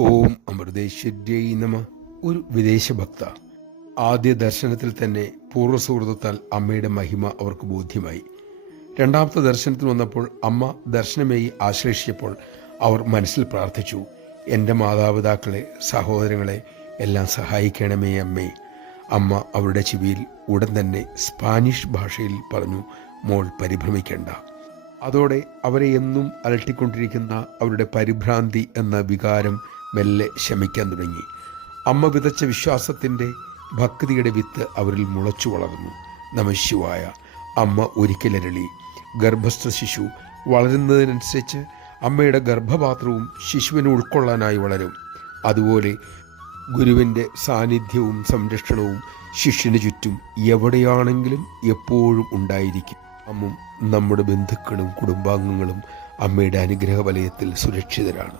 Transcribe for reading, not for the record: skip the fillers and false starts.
ഓം അമൃതേശ്വര്यै നമ. ഒരു വിദേശ ഭക്ത. ആദ്യ ദർശനത്തിൽ തന്നെ പൂർവ്വസുഹൃതത്താൽ അമ്മയുടെ മഹിമ അവർക്ക് ബോധ്യമായി. രണ്ടാമത്തെ ദർശനത്തിൽ വന്നപ്പോൾ അമ്മ ദർശനമേയി ആശ്ലേഷിച്ചപ്പോൾ അവർ മനസ്സിൽ പ്രാർത്ഥിച്ചു, എൻ്റെ മാതാപിതാക്കളെ, സഹോദരങ്ങളെ എല്ലാം സഹായിക്കണമേ അമ്മേ. അമ്മ അവരുടെ ചെവിയിൽ ഉടൻ തന്നെ സ്പാനിഷ് ഭാഷയിൽ പറഞ്ഞു, മോൾ പരിഭ്രമിക്കേണ്ട. അതോടെ അവരെ എന്നും അലട്ടിക്കൊണ്ടിരിക്കുന്ന അവരുടെ പരിഭ്രാന്തി എന്ന വികാരം മെല്ലെ ശമിക്കാൻ തുടങ്ങി. അമ്മ വിതച്ച വിശ്വാസത്തിൻ്റെ, ഭക്തിയുടെ വിത്ത് അവരിൽ മുളച്ചു വളർന്നു. നമഃശിവായ. അമ്മ ഒരിക്കലരളി, ഗർഭസ്ഥ ശിശു വളരുന്നതിനനുസരിച്ച് അമ്മയുടെ ഗർഭപാത്രവും ശിശുവിനെ ഉൾക്കൊള്ളാനായി വളരും. അതുപോലെ ഗുരുവിൻ്റെ സാന്നിധ്യവും സംരക്ഷണവും ശിഷ്യന് ചുറ്റും എവിടെയാണെങ്കിലും എപ്പോഴും ഉണ്ടായിരിക്കും. നമ്മുടെ ബന്ധുക്കളും കുടുംബാംഗങ്ങളും അമ്മയുടെ അനുഗ്രഹ വലയത്തിൽ സുരക്ഷിതരാണ്.